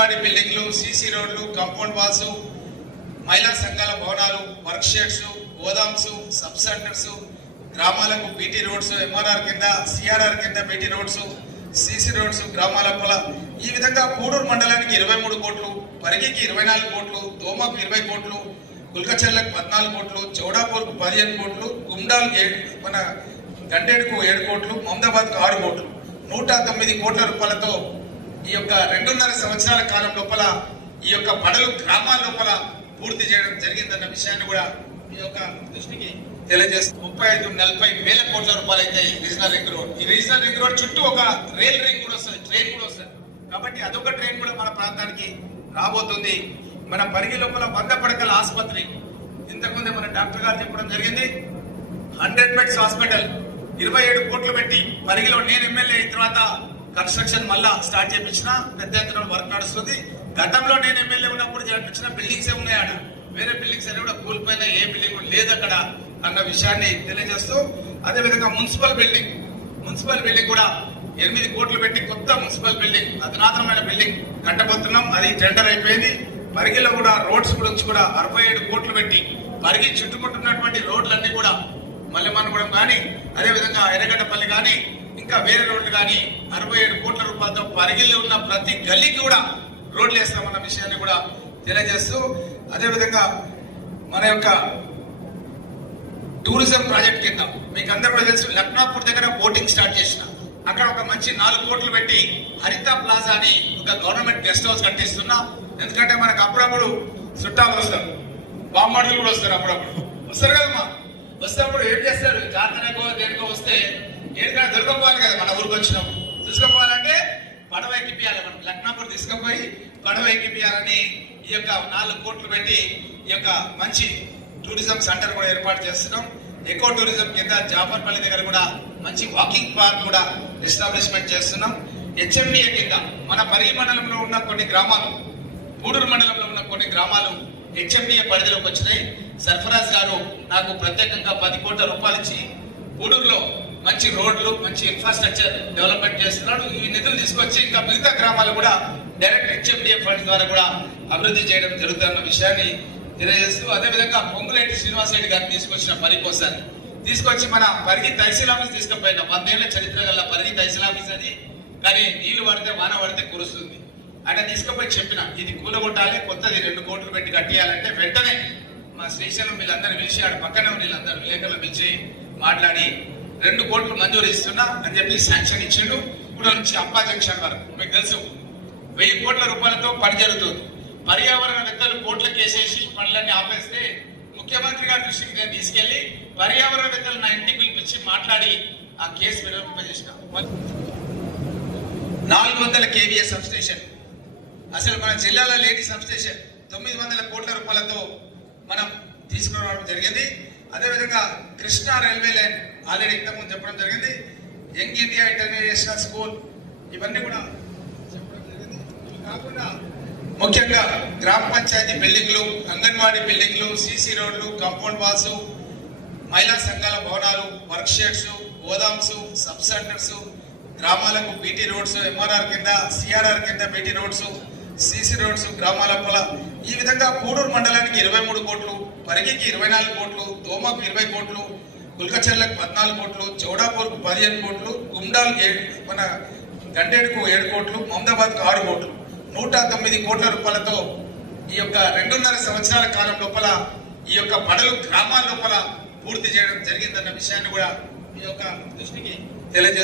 అంగన్వాడీ బిల్డింగ్లు, సీసీ రోడ్లు, compound walls, మహిళా సంఘాల భవనాలు, వర్క్ షెడ్స్, గోదామ్స్, సబ్ సెంటర్స్, గ్రామాలకు బీటీ రోడ్స్, ఎంఆర్ఆర్ కింద, సిఆర్ఆర్ కింద బీటీ రోడ్స్, సీసీ రోడ్స్, గ్రామాల పొల, ఈ విధంగా పూడూరు మండలానికి 23 కోట్లు, పరిగికి 24 కోట్లు, దోమకు 20 కోట్లు, కుల్కచెర్లకు 14 కోట్లు, చౌడాపూర్కు 15 కోట్లు, గుండాల్ మన గండేడుకు 7 కోట్లు, మమదాబాద్కు 6 కోట్లు, 109 కోట్ల రూపాయలతో ఈ యొక్క 2.5 సంవత్సరాల కాలం లోపల ఈ యొక్క పడలు గ్రామాల లోపల పూర్తి చేయడం జరిగిందన్న విషయాన్ని కూడా మీ యొక్క దృష్టికి తెలియజేస్తూ 35-40 వేల కోట్ల రూపాయలు అయితే రీజనల్ రింగ్ రోడ్. ఈ రీజనల్ రింగ్ రోడ్ చుట్టూ ఒక రైల్ రింగ్ కూడా వస్తుంది, ట్రైన్ కూడా వస్తుంది. కాబట్టి అదొక ట్రైన్ కూడా మన ప్రాంతానికి రాబోతుంది. మన పరిగి లోపల 100 పడకల ఆసుపత్రి, ఇంతకుముందే మన డాక్టర్ గారు చెప్పడం జరిగింది. 100 బెడ్స్ హాస్పిటల్ 27 కోట్లు పెట్టి పరిగిలో నేను ఎమ్మెల్యే అయిన తర్వాత కన్స్ట్రక్షన్ మళ్ళా స్టార్ట్ చేయించిన, పెద్ద ఎత్తున వర్క్ నడుస్తుంది. గతంలో నేను ఎమ్మెల్యే ఉన్నప్పుడు చేయించిన బిల్డింగ్స్ ఉన్నాయి, ఆడ వేరే బిల్డింగ్స్ అన్ని కూడా కూలిపోయినా, ఏ బిల్డింగ్ లేదు అక్కడ అన్న విషయాన్ని తెలియజేస్తూ, అదేవిధంగా మున్సిపల్ బిల్డింగ్ కూడా 8 కోట్లు పెట్టి కొత్త మున్సిపల్ బిల్డింగ్, అధునాతనమైన బిల్డింగ్ కట్టబోతున్నాం. అది టెండర్ అయిపోయింది. పరిగిలో కూడా రోడ్స్ గురించి కూడా 67 కోట్లు పెట్టి పరిగి చుట్టుముట్టున్నటువంటి రోడ్లన్నీ కూడా మల్లెమన్నగూడెం కానీ, అదేవిధంగా ఎర్రగడ్డపల్లి కానీ, ఇంకా వేరే రోడ్లు కానీ 67 కోట్ల రూపాయలతో పరిగిలో ఉన్న ప్రతి గల్లీకి కూడా రోడ్లు వేస్తామన్న విషయాన్ని కూడా తెలియజేస్తూ, అదేవిధంగా మన యొక్క టూరిజం ప్రాజెక్ట్ కింద మీకు అందరూ కూడా తెలుసు, లక్నాపూర్ దగ్గర బోటింగ్ స్టార్ట్ చేసిన, అక్కడ ఒక మంచి 4 కోట్లు పెట్టి హరిత ప్లాజా అని ఒక గవర్నమెంట్ గెస్ట్ హౌస్ కట్టిస్తున్నా. ఎందుకంటే మనకు అప్పుడప్పుడు చుట్టాలు వస్తారు, బామ్మడులు కూడా వస్తారు, అప్పుడప్పుడు వస్తారు కదమ్మా. వస్తున్నప్పుడు ఏం చేస్తారు, జాతరకో దేనికో వస్తే ఏదైనా దొరకపోవాలి కదా, మన ఊరికి వచ్చినాము తీసుకుపోవాలంటే పడవ ఎక్కిపియాలి. మనం లక్నాపూర్ తీసుకుపోయి పడవ ఎక్కిపియాలని ఈ యొక్క 4 కోట్లు పెట్టి ఈ యొక్క మంచి టూరిజం సెంటర్ కూడా ఏర్పాటు చేస్తున్నాం. ఎకో టూరిజం కింద జాఫర్పల్లి దగ్గర కూడా మంచి వాకింగ్ పార్క్ కూడా ఎస్టాబ్లిష్మెంట్ చేస్తున్నాం. హెచ్ఎండిఏ కింద మన పరిగి మండలంలో ఉన్న కొన్ని గ్రామాలు, పూడూరు మండలంలో ఉన్న కొన్ని గ్రామాలు హెచ్ఎండిఏ పరిధిలోకి వచ్చినాయి. సర్ఫరాజ్ గారు నాకు ప్రత్యేకంగా 10 కోట్ల రూపాయలు ఇచ్చి పూడూరులో మంచి రోడ్లు, మంచి ఇన్ఫ్రాస్ట్రక్చర్ డెవలప్మెంట్ చేస్తున్నాడు. ఈ నిధులు తీసుకొచ్చి ఇంకా మిగతా గ్రామాలు కూడా డైరెక్ట్ హెచ్ఎండిఏ ఫండ్స్ ద్వారా కూడా అభివృద్ధి చేయడం జరుగుతున్న విషయాన్ని తెలియజేస్తూ, అదేవిధంగా పొంగులేటి శ్రీనివాస్ రెడ్డి గారిని తీసుకొచ్చిన పరికోసారి తీసుకొచ్చి మన పరిగి తహసీల్ ఆఫీస్ తీసుకుపోయిన 100 ఏళ్ల చరిత్ర గల పరిగి తహసీల్ ఆఫీస్ అది. కానీ నీళ్లు పడితే వాన పడితే కురుస్తుంది. ఆయన తీసుకుపోయి చెప్పిన ఇది కూలగొట్టాలి, కొత్తది 2 కోట్లు పెట్టి కట్టియాలంటే వెంటనే మా శ్రీశైలం వీళ్ళందరూ పిలిచి, ఆడ పక్కనే వీళ్ళందరూ విలేకరులు పిలిచి మాట్లాడి 2 కోట్లు మంజూరు ఇస్తున్నా అని చెప్పి శాంక్షన్ ఇచ్చిండు. ఇప్పుడు నుంచి అప్పా జంక్షన్ వరకు మీకు తెలుసు 1000 కోట్ల రూపాయలతో పని జరుగుతుంది. పర్యావరణవేత్తలు కోట్లకు వేసేసి పనులన్నీ ఆపేస్తే ముఖ్యమంత్రి గారి దృష్టికి నేను తీసుకెళ్లి పర్యావరణవేత్తలు నా ఇంటికి పిలిపించి మాట్లాడి ఆ కేసు విరమింపజేసిన. 400 KVA సబ్ స్టేషన్, అసలు మన జిల్లాలో లేని సబ్ స్టేషన్ 900 కోట్ల రూపాయలతో మనం తీసుకురావడం జరిగింది. అదేవిధంగా కృష్ణా రైల్వే లైన్ ఆల్రెడీ ఇంతకుముందు చెప్పడం జరిగింది. యంగ్ ఇండియా ఇంటర్నేషనల్ స్కూల్, ఇవన్నీ కూడా చెప్పడం జరిగింది. ఇవి కాకుండా ముఖ్యంగా గ్రామ పంచాయతీ బిల్డింగ్లు, అంగన్వాడీ బిల్డింగ్లు, సీసీ రోడ్లు, కాంపౌండ్ వాల్స్, మహిళా సంఘాల భవనాలు, వర్క్ షెడ్స్, గోదామ్స్, సబ్ సెంటర్స్, గ్రామాలకు బీటీ రోడ్స్, ఎంఆర్ఆర్ కింద, సిఆర్ఆర్ కింద బీటీ రోడ్స్, సీసీ రోడ్స్, గ్రామాల పొల, ఈ విధంగా పూడూరు మండలానికి 23 కోట్లు, పరిగికి 24 కోట్లు, దోమకు 20 కోట్లు, కుల్కచెర్లకు 14 కోట్లు, చౌడాపూర్కు 15 కోట్లు, గుండాల్ మన గండేడుకు 7 కోట్లు, మమదాబాద్కు 6 కోట్లు, 109 కోట్ల రూపాయలతో ఈ యొక్క 2.5 సంవత్సరాల కాలం లోపల ఈ యొక్క పడలు గ్రామాల లోపల పూర్తి చేయడం జరిగిందన్న విషయాన్ని కూడా మీ యొక్క దృష్టికి తెలియజేస్తాను.